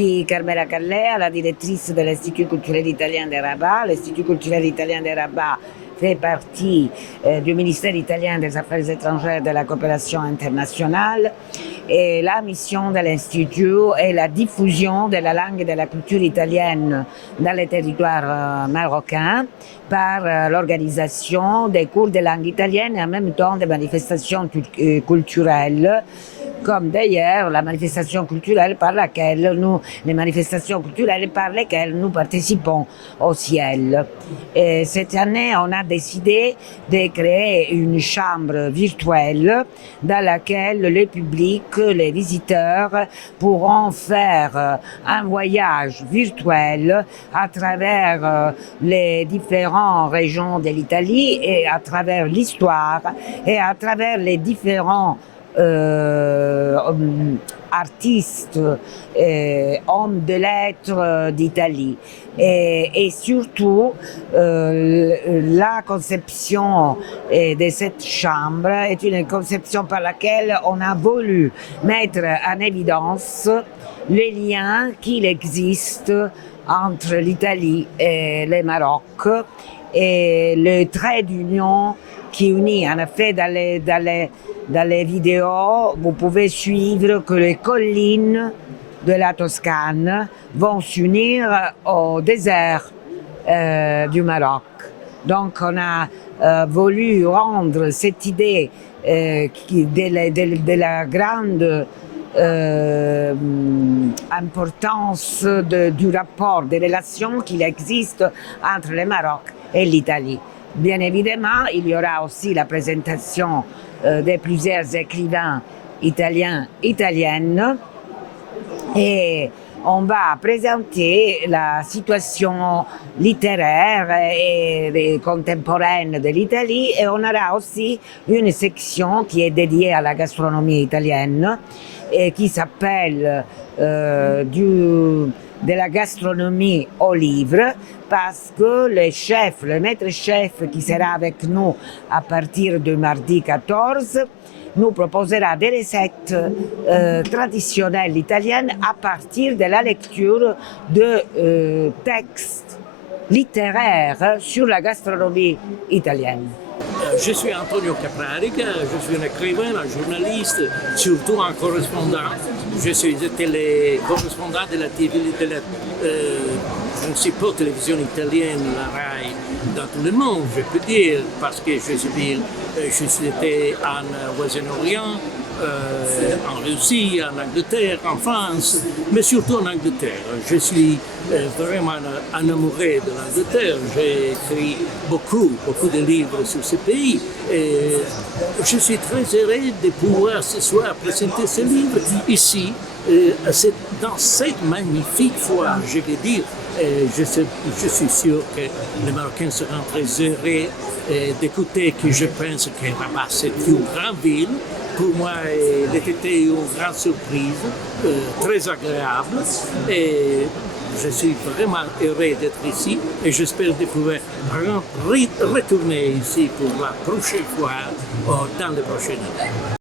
suis Carmela Callea, la direttrice de l'Institut culturel italien de Rabat. L'Institut culturel italien de Rabat fait partie du ministère italien des Affaires étrangères et de la coopération internationale. Et la mission de l'Institut est la diffusion de la langue et de la culture italienne dans les territoires marocains par l'organisation des cours de langue italienne et en même temps des manifestations culturelles, comme d'ailleurs la manifestation culturelle par laquelle les manifestations culturelles par lesquelles nous participons au ciel. Et cette année, on a décidé de créer une chambre virtuelle dans laquelle le public, les visiteurs pourront faire un voyage virtuel à travers les différentes régions de l'Italie et à travers l'histoire et à travers les différents artistes, hommes de lettres d'Italie. Et surtout, la conception de cette chambre est une conception par laquelle on a voulu mettre en évidence les liens qu'il existe entre l'Italie et le Maroc et le trait d'union qui unit. En effet, dans les vidéos, vous pouvez suivre que les collines de la Toscane vont s'unir au désert du Maroc. Donc on a voulu rendre cette idée de la grande importance du rapport, des relations qu'il existe entre le Maroc et l'Italie. Bien évidemment, il y aura aussi la présentation de plusieurs écrivains italiens, italiennes, et on va présenter la situation littéraire et contemporaine de l'Italie, et on aura aussi une section qui est dédiée à la gastronomie italienne et qui s'appelle de la gastronomie au livre, parce que le maître chef qui sera avec nous à partir du mardi 14 nous proposera des recettes traditionnelles italiennes à partir de la lecture de textes littéraires sur la gastronomie italienne. Je suis Antonio Caprarica, je suis un écrivain, un journaliste, surtout un correspondant. Je suis le correspondant de la TV, principale télévision italienne, la RAI, dans tout le monde, je peux dire, parce que je suis été en Moyen-Orient, en Russie, en Angleterre, en France, mais surtout en Angleterre. Je suis vraiment amoureux de l'Angleterre. J'ai écrit beaucoup de livres sur ce pays. Et je suis très heureux de pouvoir ce soir présenter ce livre ici, dans cette magnifique foire, je vais dire. Je suis sûr que les Marocains seront très heureux d'écouter que je pense que Rabat, c'est une grande ville. Pour moi, c'était une grande surprise, très agréable. Et je suis vraiment heureux d'être ici et j'espère de pouvoir retourner ici pour la prochaine fois dans les prochaines années.